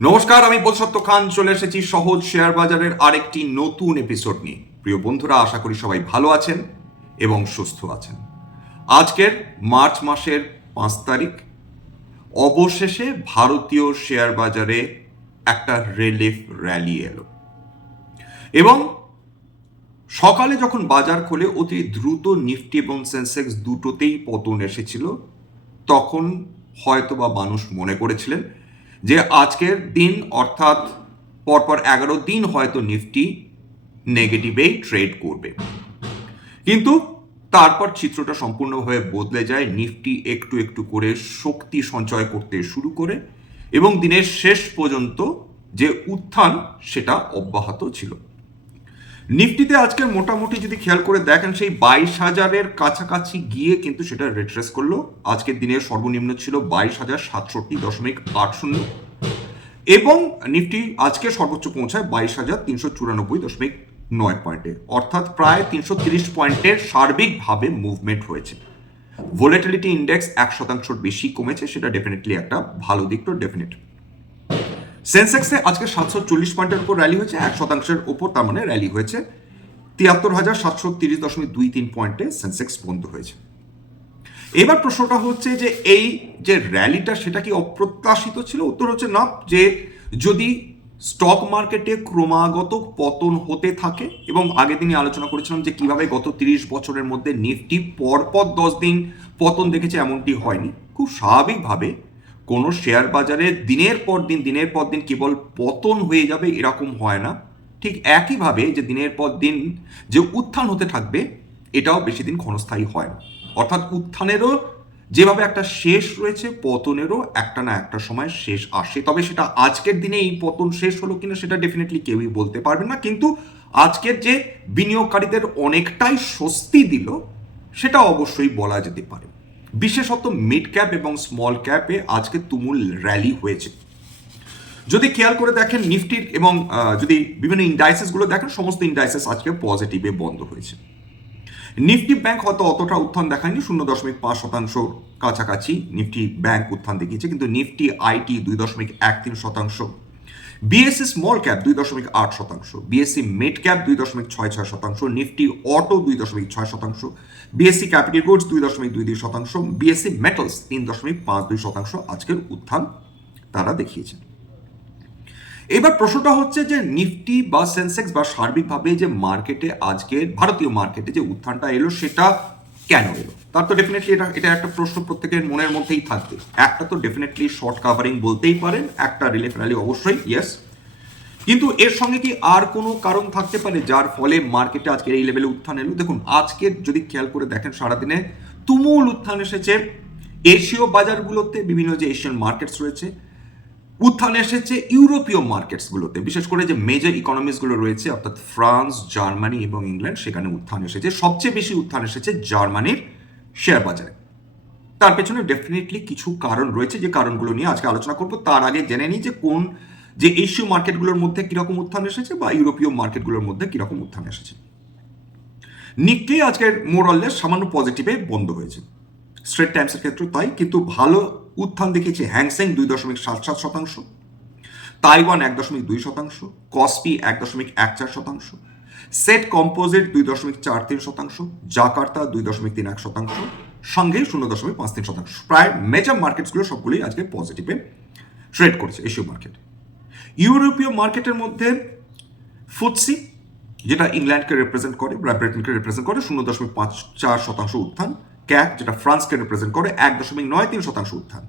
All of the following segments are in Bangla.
নমস্কার, আমি বোধসত্ত্ব খান। চলে এসেছি সহজ শেয়ার বাজারের আরেকটি নতুন এপিসোড নিয়ে। প্রিয় বন্ধুরা, আশা করি সবাই ভালো আছেন এবং সুস্থ আছেন। আজকের মার্চ মাসের পাঁচ তারিখ। অবশেষে ভারতীয় শেয়ার বাজারে একটা রিলিফ র্যালি এলো। এবং সকালে যখন বাজার খোলে, অতি দ্রুত নিফটি এবং সেন্সেক্স দুটোতেই পতন এসেছিল। তখন হয়তোবা মানুষ মনে করেছিলেন যে আজকের দিন, অর্থাৎ পরপর এগারো দিন হয়তো নিফটি নেগেটিভেই ট্রেড করবে। কিন্তু তারপর চিত্রটা সম্পূর্ণভাবে বদলে যায়, নিফটি একটু একটু করে শক্তি সঞ্চয় করতে শুরু করে এবং দিনের শেষ পর্যন্ত যে উত্থান সেটা অব্যাহত ছিল। নিফটিতে আজকের মোটামুটি যদি খেয়াল করে দেখেন, সেই বাইশ হাজারের কাছাকাছি গিয়ে কিন্তু সেটা রেট্রেস করল। আজকের দিনের সর্বনিম্ন ছিল বাইশ হাজার সাতষট্টি দশমিক আট শূন্য। এবং নিফটি আজকে সর্বোচ্চ পৌঁছায় বাইশ হাজার তিনশো চুরানব্বই দশমিক নয় পয়েন্টে। অর্থাৎ প্রায় তিনশো তিরিশ পয়েন্টের সার্বিকভাবে মুভমেন্ট হয়েছে। ভোলেটিলিটি ইন্ডেক্স এক শতাংশর বেশি কমেছে, সেটা ডেফিনেটলি একটা ভালো দিক তো ডেফিনেট সেন্সেক্সে আজকে সাতশো চল্লিশ পয়েন্টের উপর র্যালি হয়েছে, এক শতাংশের উপর তার মানে র্যালি হয়েছে। তিয়াত্তর হাজার সাতশো তিরিশ দশমিক দুই তিন পয়েন্টে সেন্সেক্স বন্ধ হয়েছে। এবার প্রশ্নটা হচ্ছে যে এই যে র্যালিটা সেটা কি অপ্রত্যাশিত ছিল? উত্তর হচ্ছে না, যে যদি স্টক মার্কেটে ক্রমাগত পতন হতে থাকে, এবং আগের দিনই আলোচনা করেছিলাম যে কীভাবে গত তিরিশ বছরের মধ্যে নিফটি পরপর দশ দিন পতন দেখেছে, এমনটি হয়নি। খুব স্বাভাবিকভাবে কোনো শেয়ার বাজারে দিনের পর দিন, দিনের পর দিন কেবল পতন হয়ে যাবে এরকম হয় না। ঠিক একইভাবে যে দিনের পর দিন যে উত্থান হতে থাকবে, এটাও বেশি দিন ক্ষণস্থায়ী হয় না। অর্থাৎ উত্থানেরও যেভাবে একটা শেষ রয়েছে, পতনেরও একটা না একটা সময় শেষ আসে। তবে সেটা আজকের দিনে এই পতন শেষ হলো কিনা সেটা ডেফিনেটলি কেউই বলতে পারবে না। কিন্তু আজকের যে বিনিয়োগকারীদের অনেকটাই স্বস্তি দিল, সেটা অবশ্যই বলা যেতে পারে। বিশেষত মিড ক্যাপ এবং স্মল ক্যাপে আজকে তুমুল র্যালি হয়েছে। যদি খেয়াল করে দেখেন নিফটির এবং যদি বিভিন্ন ইন্ডাইসেসগুলো দেখেন, সমস্ত ইন্ডাইসেস আজকে পজিটিভে বন্ধ হয়েছে। নিফটি ব্যাংক হয়তো অতটা উত্থান দেখায়নি, শূন্য দশমিক পাঁচ শতাংশ কাছাকাছি নিফটি ব্যাংক উত্থান দেখিয়েছে, কিন্তু নিফটি আইটি দুই দশমিক এক তিন শতাংশ বিএসসি স্মল ক্যাপ দুই দশমিক আট শতাংশ বিএসসি মিড ক্যাপ দুই দশমিক ছয় ছয় শতাংশ নিফটি অটো দুই দশমিক ছয় শতাংশ বিএসসি ক্যাপিটাল গুডস দুই দশমিক দুই দুই শতাংশ বিএসসি মেটালস তিন দশমিক পাঁচ দুই শতাংশ আজকের উত্থান তারা দেখিয়েছে এবার প্রশ্নটা হচ্ছে যে নিফটি বা সেন্সেক্স বা সার্বিকভাবে যে মার্কেটে আজকে ভারতীয় মার্কেটে যে উত্থানটা এলো সেটা কেন এলো? তার তো ডেফিনেটলি এটা এটা একটা প্রশ্ন প্রত্যেকের মনের মধ্যেই থাকবে। একটা তো ডেফিনেটলি শর্ট কাভারিং বলতেই পারেন, একটা রিলিফ র্যালি অবশ্যই ইয়েস কিন্তু এর সঙ্গে কি আর কোনো কারণ থাকতে পারে যার ফলে মার্কেটে আজকে এই লেভেলে উত্থান এলো? দেখুন, আজকে যদি খেয়াল করে দেখেন সারাদিনে তুমুল উত্থান এসেছে। এশীয় বাজারগুলোতে বিভিন্ন যে এশিয়ান মার্কেটস রয়েছে উত্থান এসেছে ইউরোপীয় মার্কেটসগুলোতে বিশেষ করে যে মেজর ইকোনমিসগুলো রয়েছে, অর্থাৎ ফ্রান্স, জার্মানি এবং ইংল্যান্ড, সেখানে উত্থান এসেছে। সবচেয়ে বেশি উত্থান এসেছে জার্মানির শেয়ার বাজারে। তার পেছনে ডেফিনেটলি কিছু কারণ রয়েছে, যে কারণগুলো নিয়ে আজকে আলোচনা করব। তার আগে জেনে নিই যে কোন, যে এশীয় মার্কেটগুলোর মধ্যে কীরকম উত্থান এসেছে বা ইউরোপীয় মার্কেটগুলোর মধ্যে কীরকম উত্থান এসেছে। নিককেই আজকের মোরাল্লেস সামান্য পজিটিভে বন্ধ হয়েছে। স্ট্রেট টাইমসের ক্ষেত্রে তাই, কিন্তু ভালো উত্থান দেখিয়েছে হ্যাংসেং দুই দশমিক সাত সাত শতাংশ, তাইওয়ান এক দশমিক দুই শতাংশ, কসপি এক দশমিক এক চার শতাংশ, সেট কম্পোজিট দুই দশমিক চার তিন শতাংশ, জাকার্তা দুই দশমিক তিন এক শতাংশ, সঙ্গে শূন্য দশমিক পাঁচ তিন শতাংশ। প্রায় মেজর মার্কেটসগুলো সবগুলোই আজকে পজিটিভে ট্রেড করেছে এশীয় মার্কেট ইউরোপীয় মার্কেটের মধ্যে ফুটসি যেটা ইংল্যান্ডকে রিপ্রেজেন্ট করে ব্রিটেনকে রিপ্রেজেন্ট করে, শূন্য দশমিক পাঁচ চার শতাংশ উত্থান। ক্যাক যেটা ফ্রান্সকে রিপ্রেজেন্ট করে, এক দশমিক নয় তিন শতাংশ উত্থান।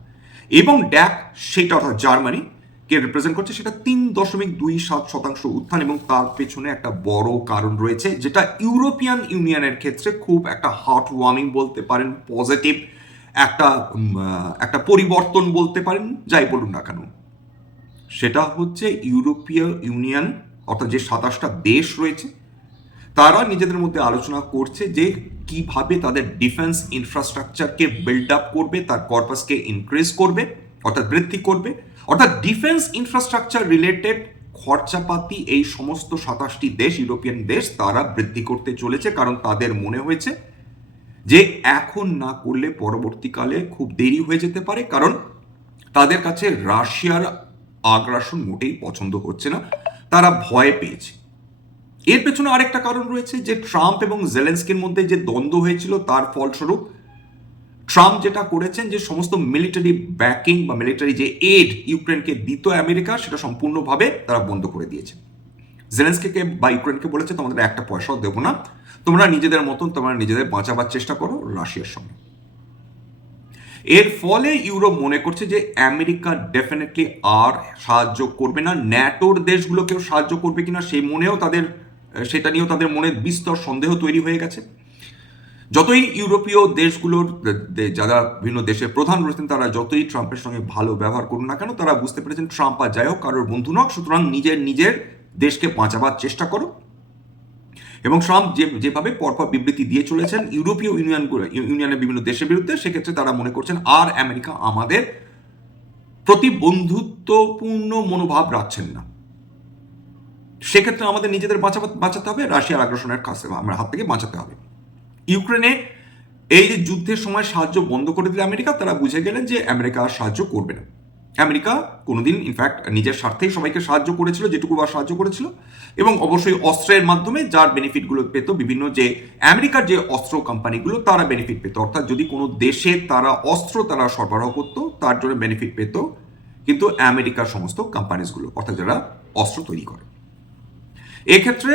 এবং ড্যাক সেটা অর্থাৎ জার্মানি, কে রিপ্রেজেন্ট করছে, সেটা তিন দশমিক দুই সাত শতাংশ উত্থান এবং তার পেছনে একটা বড় কারণ রয়েছে, যেটা ইউরোপিয়ান ইউনিয়নের ক্ষেত্রে খুব একটা হার্ট ওয়ার্মিং বলতে পারেন পজিটিভ একটা একটা পরিবর্তন বলতে পারেন, যাই বলুন না কেন। সেটা হচ্ছে ইউরোপীয় ইউনিয়ন, অর্থাৎ যে সাতাশটা দেশ রয়েছে তারা নিজেদের মধ্যে আলোচনা করছে যে কীভাবে তাদের ডিফেন্স ইনফ্রাস্ট্রাকচারকে বিল্ড আপ করবে, তার কর্পাসকে ইনক্রিজ করবে, অর্থাৎ বৃদ্ধি করবে। অর্থাৎ ডিফেন্স ইনফ্রাস্ট্রাকচার রিলেটেড খরচাপাতি এই সমস্ত সাতাশটি দেশ, ইউরোপিয়ান দেশ, তারা বৃদ্ধি করতে চলেছে কারণ তাদের মনে হয়েছে যে এখন না করলে পরবর্তীকালে খুব দেরি হয়ে যেতে পারে কারণ তাদের কাছে রাশিয়ার আগ্রাসন মোটেই পছন্দ হচ্ছে না। তারা ভয় পেয়েছে। এর পেছনে আরেকটা কারণ রয়েছে যে ট্রাম্প এবং জেলেন্সকির মধ্যে যে দ্বন্দ্ব হয়েছিল, তার ফলস্বরূপ ট্রাম্প যেটা করেছেন যে সমস্ত মিলিটারি ব্যাকিং বা মিলিটারি যে এড ইউক্রেনকে দিত আমেরিকা, সেটা সম্পূর্ণভাবে তারা বন্ধ করে দিয়েছে। জেলেন্সকে বা ইউক্রেনকে বলেছে, তোমাদের একটা পয়সাও দেবো না। তোমরা নিজেদের মতন, তোমরা নিজেদের বাঁচাবার চেষ্টা করো রাশিয়ার সঙ্গে। এর ফলে ইউরোপ মনে করছে যে আমেরিকা ডেফিনেটলি আর সাহায্য করবে না। ন্যাটোর দেশগুলোকেও সাহায্য করবে কিনা, সেই মনেও তাদের সেটা নিয়েও তাদের মনে বিস্তর সন্দেহ তৈরি হয়ে গেছে। যতই ইউরোপীয় দেশগুলোর যারা বিভিন্ন দেশের প্রধান রয়েছেন, তারা যতই ট্রাম্পের সঙ্গে ভালো ব্যবহার করুন না কেন, তারা বুঝতে পেরেছেন ট্রাম্প আর যাই হোক, কারোর বন্ধু নক, সুতরাং নিজের নিজের দেশকে বাঁচাবার চেষ্টা করো। এবং ট্রাম্প যে, যেভাবে পরপর বিবৃতি দিয়ে চলেছেন, ইউরোপীয় ইউনিয়ন ইউনিয়নের বিভিন্ন দেশের বিরুদ্ধে, সেক্ষেত্রে তারা মনে করছেন আর আমেরিকা আমাদের প্রতি বন্ধুত্বপূর্ণ মনোভাব রাখছেন না। সেক্ষেত্রে আমাদের নিজেদের বাঁচাতে বাঁচাতে হবে, রাশিয়ার আগ্রাসনের কাছে আমরা হাত থেকে বাঁচাতে হবে। ইউক্রেনে এই যে যুদ্ধের সময় সাহায্য বন্ধ করে দিলে আমেরিকা, তারা বুঝে গেলেন যে আমেরিকা আর সাহায্য করবে না। আমেরিকা কোনোদিন ইনফ্যাক্ট নিজের স্বার্থেই সবাইকে সাহায্য করেছিল, যেটুকু বা সাহায্য করেছিল। এবং অবশ্যই অস্ত্রের মাধ্যমে যার বেনিফিটগুলো পেত, বিভিন্ন যে আমেরিকার যে অস্ত্র কোম্পানিগুলো তারা বেনিফিট পেত। অর্থাৎ যদি কোনো দেশে তারা অস্ত্র তারা সরবরাহ করতো, তার জন্য বেনিফিট পেত কিন্তু আমেরিকার সমস্ত কোম্পানিজগুলো অর্থাৎ যারা অস্ত্র তৈরি করে। এক্ষেত্রে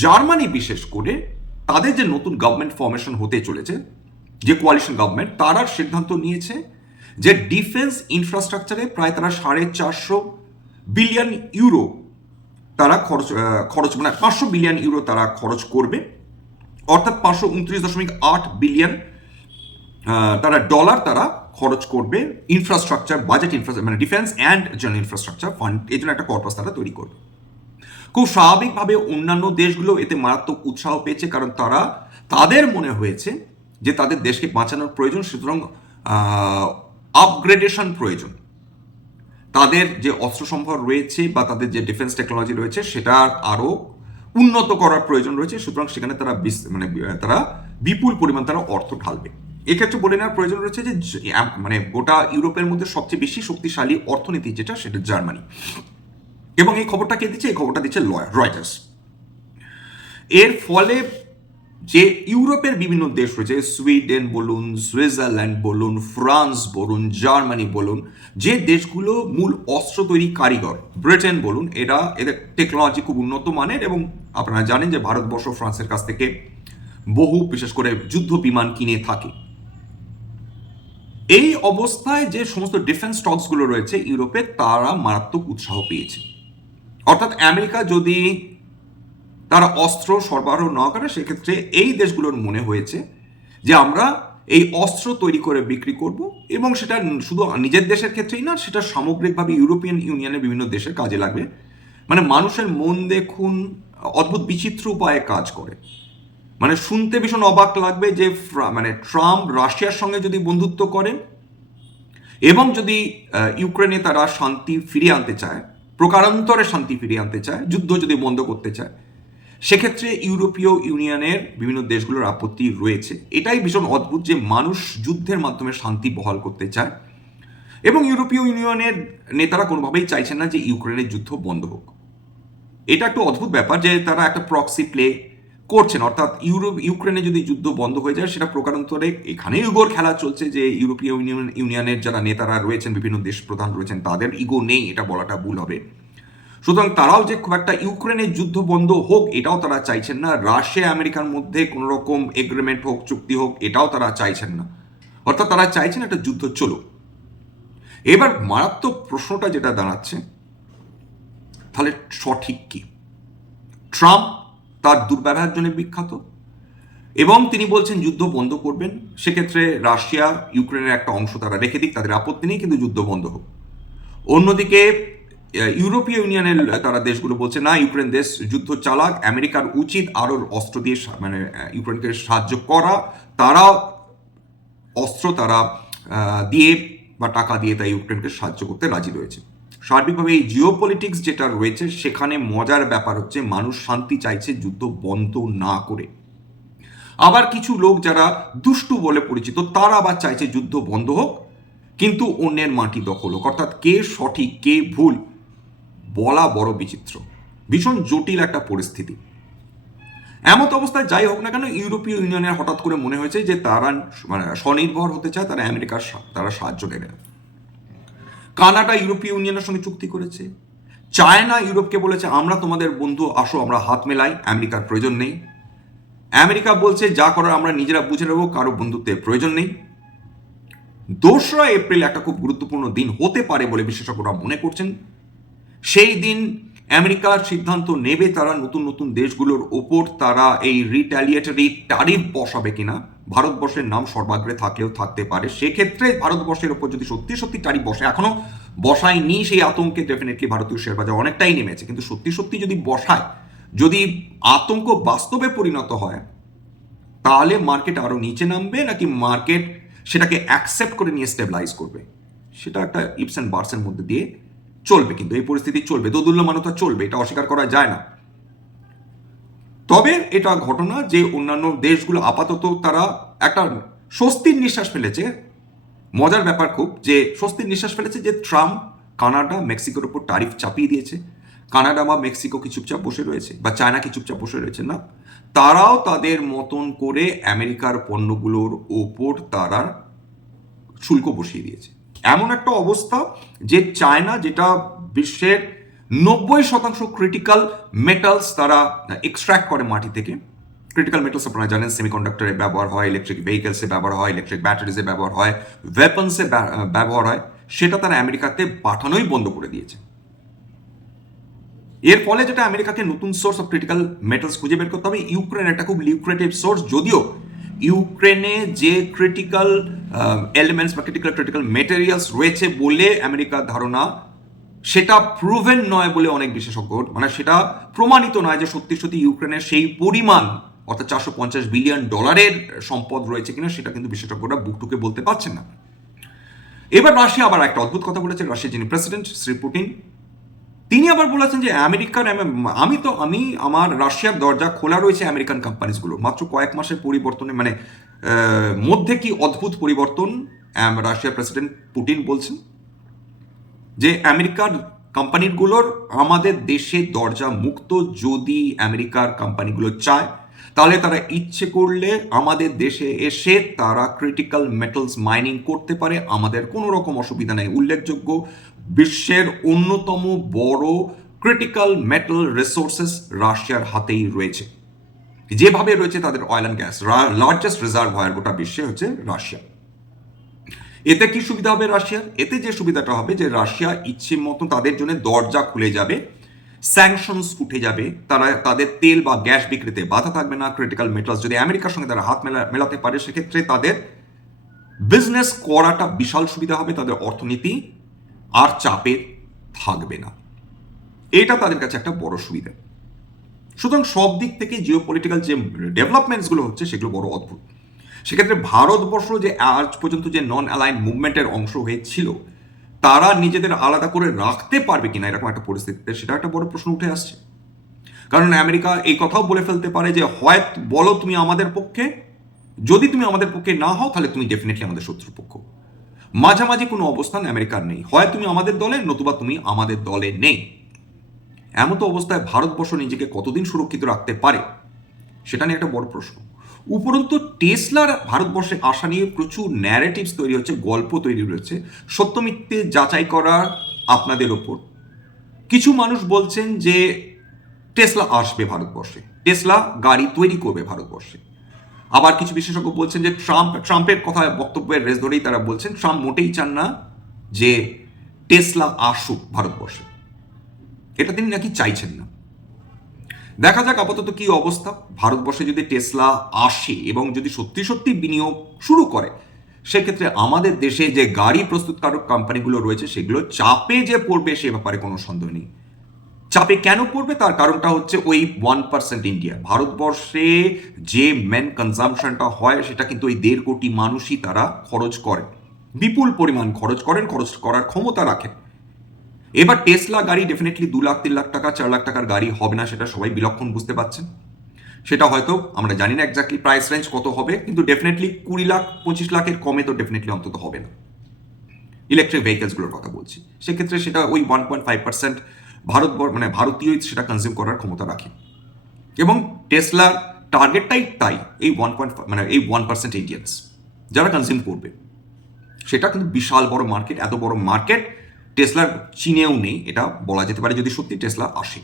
জার্মানি বিশেষ করে তাদের যে নতুন গভর্নমেন্ট ফর্মেশন হতে চলেছে, যে কোয়ালিশন গভর্নমেন্ট তারা সিদ্ধান্ত নিয়েছে যে ডিফেন্স ইনফ্রাস্ট্রাকচারে প্রায় তারা সাড়ে চারশো বিলিয়ন ইউরো তারা খরচ খরচ মানে পাঁচশো বিলিয়ন ইউরো তারা খরচ করবে। অর্থাৎ পাঁচশো উনত্রিশ দশমিক আট বিলিয়ন তারা ডলার তারা খরচ করবে ইনফ্রাস্ট্রাকচার বাজেট ইনফ্রাস্ট্রাকচার মানে defence and general infrastructure fund এই জন্য একটা কর্পাস তারা তৈরি করবে। খুব স্বাভাবিকভাবে অন্যান্য দেশগুলো এতে মারাত্মক উৎসাহ পেয়েছে, কারণ তারা তাদের মনে হয়েছে যে তাদের দেশকে বাঁচানোর প্রয়োজন, সুতরাং আপগ্রেডেশন প্রয়োজন। তাদের যে অস্ত্র সম্ভার রয়েছে বা তাদের যে ডিফেন্স টেকনোলজি রয়েছে সেটার আরও উন্নত করার প্রয়োজন রয়েছে, সুতরাং সেখানে তারা মানে তারা বিপুল পরিমাণ তারা অর্থ ঢালবে। এক্ষেত্রে বলে নেওয়ার প্রয়োজন রয়েছে যে মানে গোটা ইউরোপের মধ্যে সবচেয়ে বেশি শক্তিশালী অর্থনীতি যেটা, সেটা জার্মানি। এবং এই খবরটা কে দিচ্ছে? এই খবরটা দিচ্ছে রয়টার্স এর ফলে যে ইউরোপের বিভিন্ন দেশ রয়েছে, সুইডেন বলুন, সুইজারল্যান্ড বলুন, ফ্রান্স বলুন, জার্মানি বলুন, যে দেশগুলো মূল অস্ত্র তৈরি কারিগর, ব্রিটেন বলুন, এরা এদের টেকনোলজি খুব উন্নত মানের এবং আপনারা জানেন যে ভারতবর্ষ ফ্রান্সের কাছ থেকে বহু, বিশেষ করে যুদ্ধ বিমান কিনে থাকে। এই অবস্থায় যে সমস্ত ডিফেন্স স্টকসগুলো রয়েছে ইউরোপে, তারা মারাত্মক উৎসাহ পেয়েছে। অর্থাৎ আমেরিকা যদি তারা অস্ত্র সরবরাহ না করে, সেক্ষেত্রে এই দেশগুলোর মনে হয়েছে যে আমরা এই অস্ত্র তৈরি করে বিক্রি করব এবং সেটা শুধু নিজের দেশের ক্ষেত্রেই না, সেটা সামগ্রিকভাবে ইউরোপিয়ান ইউনিয়নের বিভিন্ন দেশের কাজে লাগবে। মানে মানুষের মন দেখুন, অদ্ভুত বিচিত্র উপায়ে কাজ করে। মানে শুনতে ভীষণ অবাক লাগবে যে মানে ট্রাম্প রাশিয়ার সঙ্গে যদি বন্ধুত্ব করেন এবং যদি ইউক্রেনে তারা শান্তি ফিরিয়ে আনতে চায় প্রকারান্তরে শান্তি ফিরিয়ে আনতে চায়, যুদ্ধ যদি বন্ধ করতে চায়, সেক্ষেত্রে ইউরোপীয় ইউনিয়নের বিভিন্ন দেশগুলোর আপত্তি রয়েছে। এটাই ভীষণ অদ্ভুত যে মানুষ যুদ্ধের মাধ্যমে শান্তি বহাল করতে চায়। এবং ইউরোপীয় ইউনিয়নের নেতারা কোনোভাবেই চাইছেন না যে ইউক্রেনের যুদ্ধ বন্ধ হোক। এটা একটু অদ্ভুত ব্যাপার যে তারা একটা প্রক্সি প্লে করছেন। অর্থাৎ ইউরোপ, ইউক্রেনে যদি যুদ্ধ বন্ধ হয়ে যায়, সেটা প্রকারান্তরে এখানে ইউগোর খেলা চলছে যে ইউরোপীয় ইউনিয়ন, ইউনিয়নের যারা নেতারা রয়েছেন, বিভিন্ন দেশ প্রধান রয়েছেন, তাদের ইগো নেই, এটা বলাটা ভুল হবে। সুতরাং তারাও যে খুব একটা ইউক্রেনের যুদ্ধ বন্ধ হোক, এটাও তারা চাইছেন না। রাশিয়া, আমেরিকার মধ্যে কোনো রকম এগ্রিমেন্ট হোক, চুক্তি হোক, এটাও তারা চাইছেন না। অর্থাৎ তারা চাইছেন একটা যুদ্ধ চলুক। এবার মারাত্মক প্রশ্নটা যেটা দাঁড়াচ্ছে, তাহলে সঠিক কি? ট্রাম্প তার দুর্ব্যবহার জন্য বিখ্যাত। এবং তিনি বলছেন, যুদ্ধ বন্ধ করবেন। সেক্ষেত্রে রাশিয়া, ইউক্রেনের একটা অংশ তারা রেখে দিক, তাদের আপত্তি নেই, কিন্তু যুদ্ধ বন্ধ হোক। অন্যদিকে ইউরোপীয় ইউনিয়নের তারা দেশগুলো বলছে, না, ইউক্রেন দেশ যুদ্ধ চালাক, আমেরিকার উচিত আরও অস্ত্র দিয়ে মানে ইউক্রেনকে সাহায্য করা। তারা অস্ত্র তারা দিয়ে বা টাকা দিয়ে তাই ইউক্রেনকে সাহায্য করতে রাজি রয়েছে। সার্বিকভাবে এই জিও পলিটিক্স যেটা রয়েছে, সেখানে মজার ব্যাপার হচ্ছে মানুষ শান্তি চাইছে, যুদ্ধ বন্ধ না করে। আবার কিছু লোক যারা দুষ্টু বলে পরিচিত, তারা আবার চাইছে যুদ্ধ বন্ধ হোক, কিন্তু অন্যের মাটি দখল হোক। অর্থাৎ কে সঠিক, কে ভুল, বলা বড় বিচিত্র। ভীষণ জটিল একটা পরিস্থিতি। এমত অবস্থায় যাই হোক না কেন, ইউরোপীয় ইউনিয়নের হঠাৎ করে মনে হয়েছে যে তারা মানে স্বনির্ভর হতে চায়, তারা আমেরিকার তারা সাহায্য নেবে। না কানাডা ইউরোপীয় ইউনিয়নের সঙ্গে চুক্তি করেছে। চায়না ইউরোপকে বলেছে, আমরা তোমাদের বন্ধু, আসো, আমরা হাত মেলাই, আমেরিকার প্রয়োজন নেই। আমেরিকা বলছে, যা করার আমরা নিজেরা বুঝে নেব, কারও বন্ধুত্বের প্রয়োজন নেই। দোসরা এপ্রিল একটা খুব গুরুত্বপূর্ণ দিন হতে পারে বলে বিশেষজ্ঞরা মনে করছেন। সেই দিন আমেরিকার সিদ্ধান্ত নেবে তারা নতুন নতুন দেশগুলোর ওপর, তারা এই রিট্যালিয়েটারি ট্যারিফ বসাবে কিনা। ভারতবর্ষের নাম সর্বাগ্রে থাকলেও থাকতে পারে। সেক্ষেত্রে ভারতবর্ষের ওপর যদি সত্যি সত্যি ট্যারিফ বসে, এখনও বসায়নি সেই আতঙ্কে ডেফিনেটলি ভারতীয় শেয়ার বাজার অনেকটাই নেমেছে। কিন্তু সত্যি সত্যি যদি বসায়, যদি আতঙ্ক বাস্তবে পরিণত হয়, তাহলে মার্কেট আরও নিচে নামবে নাকি মার্কেট সেটাকে অ্যাকসেপ্ট করে নিয়ে স্টেবিলাইজ করবে? সেটা একটা ইপস অ্যান্ড বার্সের মধ্যে দিয়ে চলবে। কিন্তু এই পরিস্থিতি চলবে। দোদুল্যমানতা চলবে, এটা অস্বীকার করা যায় না। তবে এটা ঘটনা যে অন্যান্য দেশগুলো আপাতত তারা একটা স্বস্তির নিঃশ্বাস ফেলেছে। মজার ব্যাপার খুব যে স্বস্তির নিঃশ্বাস ফেলেছে যে ট্রাম্প কানাডা, মেক্সিকোর উপর ট্যারিফ চাপিয়ে দিয়েছে। কানাডা বা মেক্সিকো কি চুপচাপ বসে রয়েছে বা চায়না কি চুপচাপ বসে রয়েছে না? তারাও তাদের মতন করে আমেরিকার পণ্যগুলোর ওপর তারা শুল্ক বসিয়ে দিয়েছে। এমন একটা অবস্থা যে চায়না যেটা বিশ্বের নব্বই শতাংশ ক্রিটিক্যাল মেটালস তারা এক্সট্র্যাক্ট করে মাটি থেকে। ক্রিটিক্যাল মেটালস আপনারা জানেন সেমিকন্ডাক্টরে ব্যবহার হয় ইলেকট্রিক ভেহিকেলসে ব্যবহার হয় ইলেকট্রিক ব্যাটারিজে ব্যবহার হয় ওয়েপন্সে ব্যবহার হয়, সেটা তারা আমেরিকাতে পাঠানোই বন্ধ করে দিয়েছে। এর ফলে যেটা আমেরিকাকে নতুন সোর্স অফ ক্রিটিক্যাল মেটালস খুঁজে বের করতে হবে ইউক্রেন একটা খুব লিউক্রেটিভ সোর্স যদিও ইউক্রেনে যে ক্রিটিক্যাল এলিমেন্টস বা ক্রিটিক্যাল ক্রিটিক্যাল মেটেরিয়ালস রয়েছে বলে আমেরিকার ধারণা সেটা প্রুভেন নয় বলে অনেক বিশেষজ্ঞ মানে সেটা প্রমাণিত নয় যে সত্যি সত্যি ইউক্রেনের সেই পরিমাণ, অর্থাৎ চারশো পঞ্চাশ বিলিয়ন ডলারের সম্পদ রয়েছে কিনা সেটা কিন্তু বিশেষজ্ঞরা বুকটুকে বলতে পারছেন না। এবার রাশিয়া আবার একটা অদ্ভুত কথা বলেছেন রাশিয়ার যিনি প্রেসিডেন্ট শ্রী পুটিন তিনি আবার বলেছেন যে আমেরিকার আমি তো, আমি, আমার রাশিয়ার দরজা খোলা রয়েছে আমেরিকান কোম্পানিজগুলো মাত্র কয়েক মাসের পরিবর্তনে মানে মধ্যে কি অদ্ভুত পরিবর্তন রাশিয়ার প্রেসিডেন্ট পুটিন বলছেন? যে আমেরিকার কোম্পানিগুলোর আমাদের দেশে দরজা মুক্ত যদি আমেরিকার কোম্পানিগুলো চায়, তাহলে তারা ইচ্ছে করলে আমাদের দেশে এসে তারা ক্রিটিক্যাল মেটালস মাইনিং করতে পারে। আমাদের কোনো রকম অসুবিধা নেই। উল্লেখযোগ্য বিশ্বের অন্যতম বড় ক্রিটিক্যাল মেটাল রিসোর্সেস রাশিয়ার হাতেই রয়েছে। যেভাবে রয়েছে তাদের oil and gas largest reserve হয় গোটা বিশ্বে হচ্ছে রাশিয়া। এতে কি সুবিধা হবে রাশিয়ার? এতে যে সুবিধাটা হবে যে রাশিয়া ইচ্ছে মতো তাদের জন্য দরজা খুলে যাবে স্যাংশনস উঠে যাবে, তারা তাদের তেল বা গ্যাস বিক্রিতে বাধা থাকবে না ক্রিটিক্যাল মেটালস যদি আমেরিকার সঙ্গে তারা হাত মেলা, মেলাতে পারে, সেক্ষেত্রে তাদের বিজনেস করাটা বিশাল সুবিধা হবে, তাদের অর্থনীতি আর চাপে থাকবে না। এটা তাদের কাছে একটা বড় সুবিধা। সুতরাং সব দিক থেকে জিও পলিটিক্যাল যে ডেভেলপমেন্টসগুলো হচ্ছে, সেগুলো বড় অদ্ভুত। সেক্ষেত্রে ভারতবর্ষ যে আজ পর্যন্ত যে নন অ্যালাইন মুভমেন্টের অংশ হয়েছিল, তারা নিজেদের আলাদা করে রাখতে পারবে কিনা এরকম একটা পরিস্থিতিতে, সেটা একটা বড় প্রশ্ন উঠে আসছে। কারণ আমেরিকা এই কথাও বলে ফেলতে পারে যে হয় বলো তুমি আমাদের পক্ষে, যদি তুমি আমাদের পক্ষে না হও, তাহলে তুমি ডেফিনেটলি আমাদের শত্রুপক্ষ মাঝামাঝি কোনো অবস্থান আমেরিকার নেই। হয় তুমি আমাদের দলে, নতুবা তুমি আমাদের দলে নেই। এমন তো অবস্থায় ভারতবর্ষ নিজেকে কতদিন সুরক্ষিত রাখতে পারে, সেটা নিয়ে একটা বড় প্রশ্ন। উপরন্তু টেসলার ভারতবর্ষে আসা নিয়ে প্রচুর ন্যারেটিভস তৈরি হচ্ছে, গল্প তৈরি হয়েছে সত্য মিথ্যে যাচাই করা আপনাদের ওপর। কিছু মানুষ বলছেন যে টেসলা আসবে ভারতবর্ষে, টেসলা গাড়ি তৈরি করবে ভারতবর্ষে। আবার কিছু বিশেষজ্ঞ বলছেন যে ট্রাম্প, ট্রাম্পের কথা বক্তব্যের রেস ধরেই তারা বলছেন, ট্রাম্প মোটেই চান না যে টেসলা আসুক ভারতবর্ষে। এটা তিনি নাকি চাইছেন না। দেখা যাক আপাতত কি অবস্থা। ভারতবর্ষে যদি টেসলা আসে এবং যদি সত্যি সত্যি বিনিয়োগ শুরু করে, সেক্ষেত্রে আমাদের দেশে যে গাড়ি প্রস্তুতকারক কোম্পানিগুলো রয়েছে, সেগুলো চাপে যে পড়বে সে ব্যাপারে কোনো সন্দেহ নেই। চাপে কেন পড়বে? তার কারণটা হচ্ছে ওই ওয়ান পার্সেন্ট ইন্ডিয়া ভারতবর্ষে যে মেন কনজামশনটা হয়, সেটা কিন্তু ওই দেড় কোটি মানুষই তারা খরচ করে। বিপুল পরিমাণ খরচ করেন, খরচ করার ক্ষমতা রাখেন। এবার টেসলা গাড়ি ডেফিনেটলি দু লাখ, তিন লাখ টাকা, চার লাখ টাকার গাড়ি হবে না সেটা সবাই বিলক্ষণ বুঝতে পারছেন। সেটা হয়তো আমরা জানি না এক্স্যাক্টলি প্রাইস রেঞ্জ কত হবে, কিন্তু ডেফিনেটলি কুড়ি লাখ, পঁচিশ লাখের কমে তো ডেফিনেটলি অন্তত হবে না। ইলেকট্রিক ভেহিকেলসগুলোর কথা বলছি। সেক্ষেত্রে সেটা ওই one point five percent Bharat মানে ভারতীয় সেটা কনজিউম করার ক্ষমতা রাখে। এবং টেসলার টার্গেটটাই তাই, এই ওয়ান পয়েন্ট মানে এই ওয়ান পার্সেন্ট ইন্ডিয়ান্স যারা কনজিউম করবে। সেটা কিন্তু বিশাল বড় মার্কেট এত বড় মার্কেট টেসলার চীনেও নেই, এটা বলা যেতে পারে যদি সত্যি টেসলা আসে।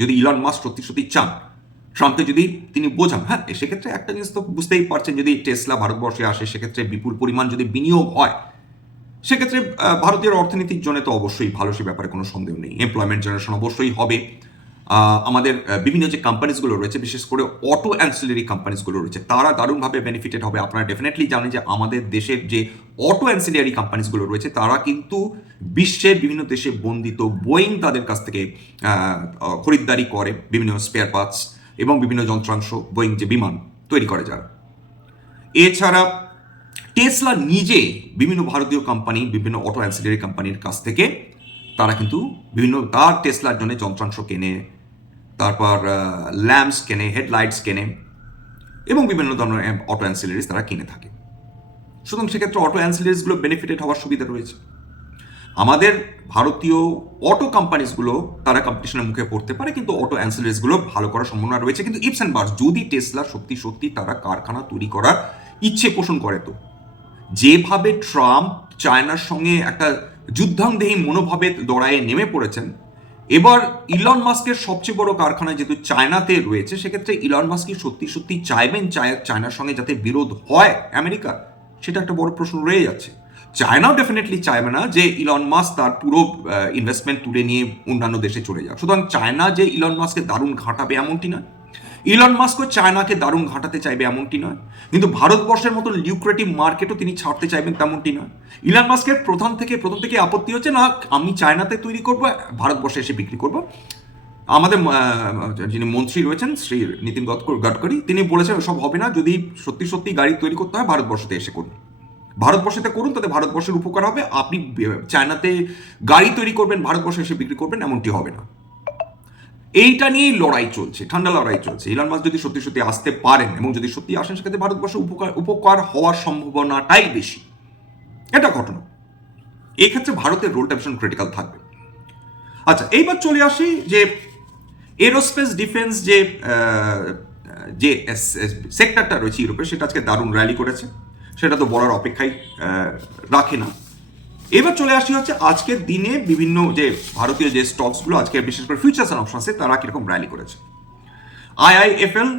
যদি ইলন মাস্ক সত্যি সত্যি চান, ট্রাম্পকে যদি তিনি বোঝান হ্যাঁ সেক্ষেত্রে একটা জিনিস তো বুঝতেই পারছেন, যদি টেসলা ভারতবর্ষে আসে, সেক্ষেত্রে বিপুল পরিমাণ যদি বিনিয়োগ হয়, সেক্ষেত্রে ভারতীয় অর্থনীতির জন্য তো অবশ্যই ভালো, সে ব্যাপারে কোনো সন্দেহ নেই। এমপ্লয়মেন্ট জেনারেশন অবশ্যই হবে। আমাদের বিভিন্ন যে কোম্পানিজগুলো রয়েছে, বিশেষ করে অটো অ্যান্সিলারি কোম্পানিজগুলো রয়েছে, তারা দারুণভাবে বেনিফিটেড হবে। আপনারা ডেফিনেটলি জানেন যে আমাদের দেশের যে অটো অ্যান্সিলারি কোম্পানিজগুলো রয়েছে, তারা কিন্তু বিশ্বের বিভিন্ন দেশে বন্দিত বোয়িং তাদের কাছ থেকে খরিদ্দারি করে, বিভিন্ন স্পেয়ার পার্টস এবং বিভিন্ন যন্ত্রাংশ বোয়িং যে বিমান তৈরি করে যারা। এছাড়া টেসলা নিজে বিভিন্ন ভারতীয় কোম্পানি বিভিন্ন অটো অ্যান্সিলারি কোম্পানির কাছ থেকে তারা কিন্তু বিভিন্ন, তার টেসলার জন্য যন্ত্রাংশ কেনে, তারপর ল্যাম্পস কেনে হেডলাইটস কেনে এবং বিভিন্ন ধরনের অটো অ্যান্সিলারিজ তারা কিনে থাকে। সুতরাং সেক্ষেত্রে অটো অ্যান্সিলারিজগুলো বেনিফিটেড হওয়ার সুবিধা রয়েছে। আমাদের ভারতীয় অটো কোম্পানিজগুলো তারা কম্পিটিশনের মুখে পড়তে পারে, কিন্তু অটো অ্যান্সিলারিজগুলো ভালো করার সম্ভাবনা রয়েছে। কিন্তু ইপস অ্যান্ড বার্স যদি টেসলা সত্যি সত্যি তারা কারখানা তৈরি করার ইচ্ছে পোষণ করে তো, যেভাবে ট্রাম্প চায়নার সঙ্গে একটা যুদ্ধাংদেহী মনোভাবে লড়াইয়ে নেমে পড়েছেন, এবার ইলন মাস্কের সবচেয়ে বড় কারখানা যেহেতু চায়নাতে রয়েছে, সেক্ষেত্রে ইলন মাস্ক সত্যি সত্যি চাইবেন চায়নার সঙ্গে যাতে বিরোধ হয় আমেরিকা? সেটা একটা বড় প্রশ্ন রয়ে যাচ্ছে। চায়নাও ডেফিনেটলি চাইবে না যে ইলন মাস্ক তার পুরো ইনভেস্টমেন্ট তুলে নিয়ে অন্যান্য দেশে চলে যাক। সুতরাং চায়না যে ইলন মাস্ককে দারুণ ঘাঁটাবে এমনটি নয়। ইলন মাস্কও চায়নাকে দারুণ ঘাঁটাতে চাইবে এমনটি নয়। কিন্তু ভারতবর্ষের মতো লিউক্রেটিভ মার্কেটও তিনি ছাড়তে চাইবেন তেমনটি নয়। ইলন মাস্কের প্রথম থেকে প্রথম থেকে আপত্তি হচ্ছে, না, আমি চায়নাতে তৈরি করব, ভারতবর্ষে এসে বিক্রি করব। আমাদের যিনি মন্ত্রী রয়েছেন, শ্রী নীতিন গডকর- গডকরি, তিনি বলেছেন সব হবে না। যদি সত্যি সত্যি গাড়ি তৈরি করতে হয়, ভারতবর্ষতে এসে করুন ভারতবর্ষেতে করুন, তাতে ভারতবর্ষের উপকার হবে। আপনি, চায়নাতে গাড়ি তৈরি করবেন, ভারতবর্ষে এসে বিক্রি করবেন, এমনটি হবে না। এইটা নিয়েই লড়াই চলছে, ঠান্ডা লড়াই চলছে। ইলন মাস্ক যদি সত্যি সত্যি আসতে পারেন এবং যদি সত্যি আসেন, সেক্ষেত্রে ভারতবর্ষে উপকার উপকার হওয়ার সম্ভাবনাটাই বেশি। এটা ঘটনা। এই ক্ষেত্রে ভারতের রোলটা ভীষণ ক্রিটিক্যাল থাকবে। আচ্ছা এইবার চলে আসি যে এরোস্পেস ডিফেন্স যে যে সেক্টরটা রয়েছে ইউরোপে, সেটা আজকে দারুণ র্যালি করেছে। সেটা তো বলার অপেক্ষাই রাখে না। এবার চলে আসি হচ্ছে আজকের দিনে বিভিন্ন যে ভারতীয় যে স্টকসগুলো আজকে বিশেষ করে ফিউচার্স অ্যান্ড অপশনসে তারা কীরকম র্যালি করেছে। আইআইএফএল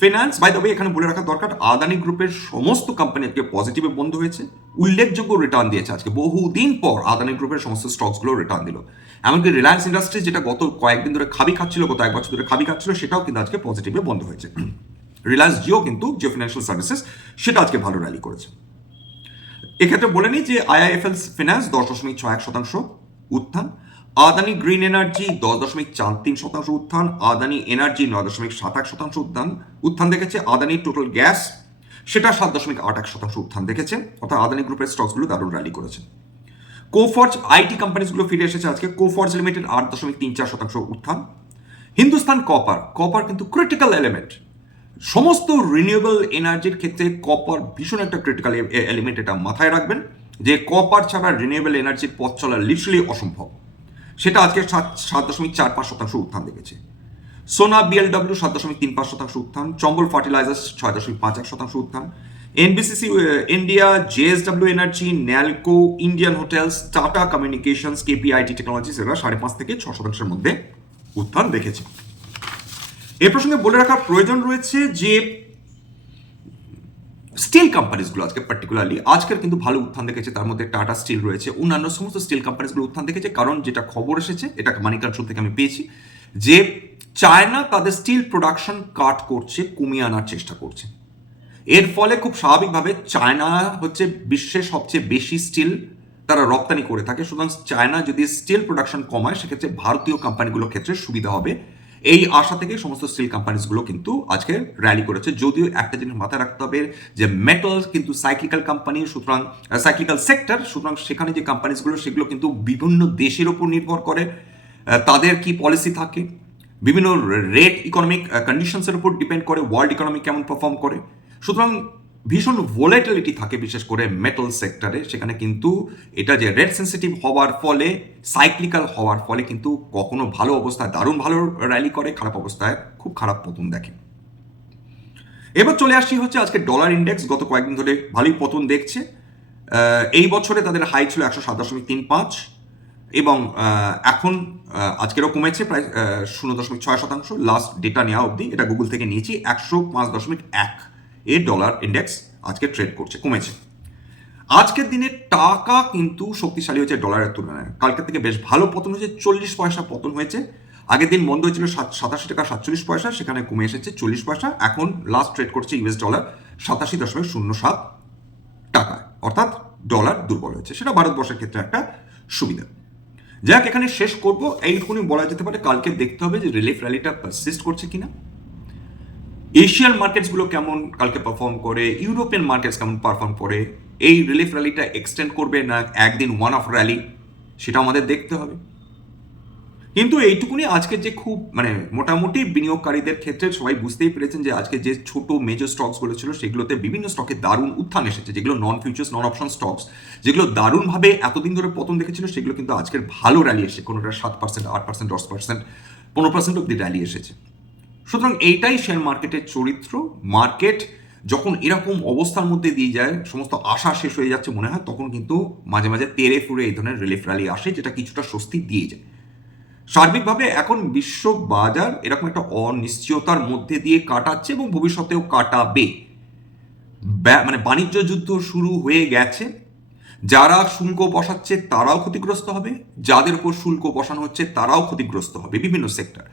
ফিনান্স বাই দ্য এখানে বলে রাখা দরকার, আদানি গ্রুপের সমস্ত কোম্পানি আজকে পজিটিভে বন্ধ হয়েছে। উল্লেখযোগ্য রিটার্ন দিয়েছে আজকে। বহুদিন পর আদানি গ্রুপের সমস্ত স্টকসগুলো রিটার্ন দিল। এমনকি রিলায়েন্স ইন্ডাস্ট্রিজ যেটা গত কয়েকদিন ধরে খাবি খাচ্ছিল, গত এক বছর ধরে খাবি খাচ্ছিল, সেটাও কিন্তু আজকে পজিটিভে বন্ধ হয়েছে। রিলায়েন্স জিও কিন্তু জিও ফিনান্সিয়াল সার্ভিসেস সেটা আজকে ভালো র্যালি করেছে। এক্ষেত্রে বলে নিই যে আইআইএফএল ফিনান্স দশ দশমিক ছয় এক শতাংশ উত্থান, আদানি গ্রিন এনার্জি দশ দশমিক চার তিন শতাংশ উত্থান, আদানি এনার্জি নয় দশমিক সাত এক শতাংশ উত্থান উত্থান দেখেছে আদানি টোটাল গ্যাস সেটা সাত দশমিক আট এক শতাংশ উত্থান দেখেছে, অর্থাৎ আদানি গ্রুপের স্টকসগুলো দারুণ র্যালি করেছে। কোফর্জ আইটি কোম্পানিজগুলো ফিরে এসেছে আজকে কোফর্জ লিমিটেড আট দশমিক তিন চার শতাংশ উত্থান। হিন্দুস্তান কপার কপার কিন্তু ক্রিটিক্যাল এলিমেন্ট সমস্ত রিনিউয়েবল এনার্জির ক্ষেত্রে কপার ভীষণ একটা ক্রিটিক্যাল এলিমেন্ট এটা মাথায় রাখবেন, যে কপার ছাড়া রিনিউয়েবল এনার্জির পথ চলা লিটারালি অসম্ভব। সেটা আজকে সাত সাত দশমিক চার পাঁচ শতাংশ উত্থান দেখেছে। সোনা বিএলডব্লিউ সাত দশমিক তিন পাঁচ শতাংশ উত্থান, চম্বল ফার্টিলাইজার্স ছয় দশমিক পাঁচ এক শতাংশ উত্থান NBCC India JSW Energy Nalco Indian Hotels Tata Communications KPIT Technologies এরা সাড়ে পাঁচ থেকে ছ শতাংশের মধ্যে উত্থান দেখেছে। এ প্রসঙ্গে বলে রাখার প্রয়োজন রয়েছে যে স্টিল কোম্পানিজগুলো আজকে পার্টিকুলারলি আজকের কিন্তু ভালো উত্থান দেখেছে, তার মধ্যে টাটা স্টিল রয়েছে, অন্যান্য সমস্ত স্টিল কোম্পানিজগুলো উত্থান দেখেছে, কারণ যেটা খবর এসেছে, এটা মানি কন্ট্রোল থেকে আমি পেয়েছি, যে চায়না তাদের স্টিল প্রোডাকশন কাট করছে, কমিয়ে আনার চেষ্টা করছে। এর ফলে খুব স্বাভাবিকভাবে চায়না হচ্ছে বিশ্বের সবচেয়ে বেশি স্টিল তারা রপ্তানি করে থাকে, সুতরাং চায়না যদি স্টিল প্রোডাকশন কমায়, সেক্ষেত্রে ভারতীয় কোম্পানিগুলোর ক্ষেত্রে সুবিধা হবে। এই আশা থেকে সমস্ত স্টিল কোম্পানিজগুলো কিন্তু আজকে র্যালি করেছে। যদিও একটা জিনিস মাথায় রাখতে হবে যে মেটাল কিন্তু সাইক্লিক্যাল কোম্পানি সুতরাং সাইক্লিক্যাল সেক্টর সুতরাং সেখানে যে কোম্পানিজগুলো সেগুলো কিন্তু বিভিন্ন দেশের ওপর নির্ভর করে। তাদের কি পলিসি থাকে? বিভিন্ন রেট ইকোনমিক কন্ডিশনসের উপর ডিপেন্ড করে ওয়ার্ল্ড ইকোনমি কেমন পারফর্ম করে? সুতরাং ভীষণ ভোলেটিলিটি থাকে বিশেষ করে মেটাল সেক্টরে সেখানে কিন্তু এটা যে রেড সেন্সিটিভ হওয়ার ফলে সাইক্লিক্যাল হওয়ার ফলে কিন্তু কখনো ভালো অবস্থায়, দারুণ ভালো র্যালি করে, খারাপ অবস্থায় খুব খারাপ পতন দেখে। এবার চলে আসছি হচ্ছে আজকে ডলার ইন্ডেক্স গত কয়েকদিন ধরে ভালোই পতন দেখছে। এই বছরে তাদের হাই ছিল একশো সাত দশমিক তিন পাঁচ। এবং এখন আজকেরও কমেছে প্রায় শূন্য দশমিক ছয় শতাংশ। লাস্ট ডেটা নেওয়া অবধি, এটা গুগল থেকে নিয়েছি, একশো পাঁচ দশমিক এক। এর ডলার ইন্ডেক্স আজকে ট্রেড করছে, কমেছে। আজকের দিনে টাকা কিন্তু শক্তিশালী হয়েছে ডলারের তুলনায়। কালকে থেকে বেশ ভালো পতন হয়েছে, চল্লিশ পয়সা পতন হয়েছে। আগের দিন বন্ধ হয়েছিল সাত- সাতাশি টাকা সাতচল্লিশ পয়সা, সেখানে কমে এসেছে চল্লিশ পয়সা। এখন লাস্ট ট্রেড করছে ইউএস ডলার সাতাশি দশমিক শূন্য সাত টাকা অর্থাৎ ডলার দুর্বল হয়েছে। সেটা ভারতবর্ষের ক্ষেত্রে একটা সুবিধা। যাক, এখানে শেষ করব। এইটুকুনি বলা যেতে পারে, কালকে দেখতে হবে যে রিলিফ র্যালিটা পারসিস্ট করছে কিনা। এশিয়ান মার্কেটসগুলো কেমন কালকে পারফর্ম করে ইউরোপিয়ান মার্কেটস কেমন পারফর্ম করে, এই রিলিফ র্যালিটা এক্সটেন্ড করবে না একদিন ওয়ান অফ র্যালি সেটা আমাদের দেখতে হবে। কিন্তু এইটুকুনি আজকে যে খুব মানে মোটামুটি বিনিয়োগকারীদের ক্ষেত্রে সবাই বুঝতেই পেরেছেন যে আজকে যে ছোট মেজর স্টকসগুলো ছিল, সেগুলোতে বিভিন্ন স্টকে দারুণ উত্থান এসেছে, যেগুলো non futures non option stocks যেগুলো দারুণভাবে এতদিন ধরে পতন দেখেছিল, সেগুলো কিন্তু আজকের ভালো র্যালি এসেছে কোনোটা সাত পার্সেন্ট আট পার্সেন্ট দশ পার্সেন্ট পনেরো পার্সেন্ট অব্দি র্যালি এসেছে। সুতরাং এইটাই শেয়ার মার্কেটের চরিত্র। মার্কেট যখন এরকম অবস্থার মধ্যে দিয়ে যায়, সমস্ত আশা শেষ হয়ে যাচ্ছে মনে হয়, তখন কিন্তু মাঝে মাঝে তেরে ফুরে এই ধরনের রিলিফ র্যালি আসে, যেটা কিছুটা স্বস্তি দিয়ে যায়। সার্বিকভাবে এখন বিশ্ব বাজার এরকম একটা অনিশ্চয়তার মধ্যে দিয়ে কাটাচ্ছে এবং ভবিষ্যতেও কাটাবে। মানে বাণিজ্য যুদ্ধ শুরু হয়ে গেছে। যারা শুল্ক বসাচ্ছে তারাও ক্ষতিগ্রস্ত হবে, যাদের উপর শুল্ক বসানো হচ্ছে তারাও ক্ষতিগ্রস্ত হবে বিভিন্ন সেক্টর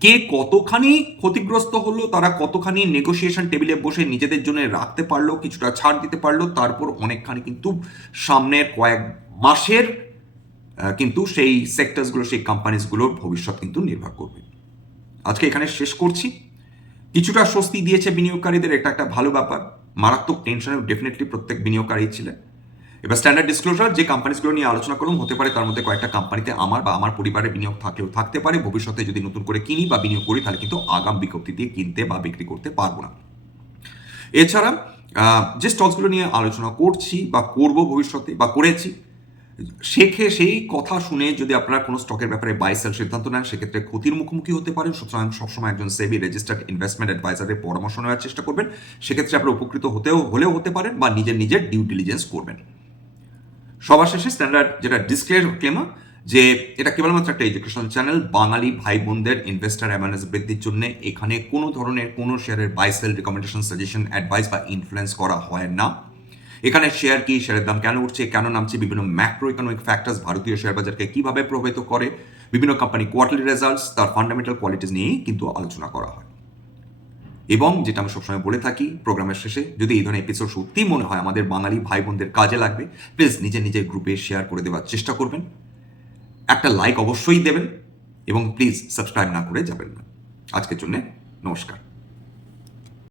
কে কতখানি ক্ষতিগ্রস্ত হলো, তারা কতখানি নেগোসিয়েশন টেবিলে বসে নিজেদের জন্য রাখতে পারল, কিছুটা ছাড় দিতে পারল, তারপর অনেকখানি কিন্তু সামনের কয়েক মাসের কিন্তু সেই সেক্টরসগুলো সেই কোম্পানিজগুলোর ভবিষ্যৎ কিন্তু নির্ভর করবে। আজকে এখানে শেষ করছি। কিছুটা স্বস্তি দিয়েছে বিনিয়োগকারীদের, এটা একটা ভালো ব্যাপার। মারাত্মক টেনশনে ডেফিনেটলি প্রত্যেক বিনিয়োগকারী ছিলেন। এবার স্ট্যান্ডার্ড ডিসক্লোজার যে কোম্পানিগুলো নিয়ে আলোচনা করলাম হতে পারে তার মধ্যে কয়েকটা কোম্পানিতে আমার বা আমার পরিবারের বিনিয়োগ থাকলেও থাকতে পারে। ভবিষ্যতে যদি নতুন করে কিনি বা বিনিয়োগ করি, তাহলে কিন্তু আগাম বিজ্ঞপ্তি দিয়ে কিনতে বা বিক্রি করতে পারব না। এছাড়া যে স্টকসগুলো নিয়ে আলোচনা করছি বা করব ভবিষ্যতে বা করেছি, শেখে সেই কথা শুনে যদি আপনারা কোনো স্টকের ব্যাপারে বাই সেল সিদ্ধান্ত নেন, সেক্ষেত্রে ক্ষতির মুখোমুখি হতে পারেন সুতরাং সবসময় একজন সেবি রেজিস্টার্ড ইনভেস্টমেন্ট অ্যাডভাইজারের পরামর্শ নেওয়ার চেষ্টা করবেন। সেক্ষেত্রে আপনারা উপকৃত হতেও, হলেও হতে পারেন বা নিজের নিজের ডিউ ডিলিজেন্স করবেন। সবার শেষে স্ট্যান্ডার্ড যেটা ডিসক্লেয়ার ক্লেমা যে এটা কেবলমাত্র একটা এডুকেশনাল চ্যানেল বাঙালি ভাই বোনদের ইনভেস্টার অ্যাওয়ারনেস বৃদ্ধির জন্য এখানে কোনো ধরনের কোনো শেয়ারের buy sell recommendation suggestion advice বা ইনফ্লুয়েন্স করা হয় না। এখানে শেয়ার কি শেয়ারের দাম কেন উঠছে, কেন নামছে, বিভিন্ন ম্যাক্রো ইকোনমিক ফ্যাক্টরস ভারতীয় শেয়ার বাজারকে কীভাবে প্রভাবিত করে, বিভিন্ন কোম্পানি কোয়ার্টারলি রেজাল্টস তার ফান্ডামেন্টাল কোয়ালিটিস নিয়েই কিন্তু আলোচনা করা হয়। এবং যেটা আমি সবসময় বলে থাকি প্রোগ্রামের শেষে, যদি এই ধরনের এপিসোড সত্যি মনে হয় আমাদের বাঙালি ভাই বোনদের কাজে লাগবে প্লিজ নিজের নিজের গ্রুপে শেয়ার করে দেওয়ার চেষ্টা করবেন। একটা লাইক অবশ্যই দেবেন এবং প্লিজ সাবস্ক্রাইব না করে যাবেন না। আজকের জন্যে নমস্কার।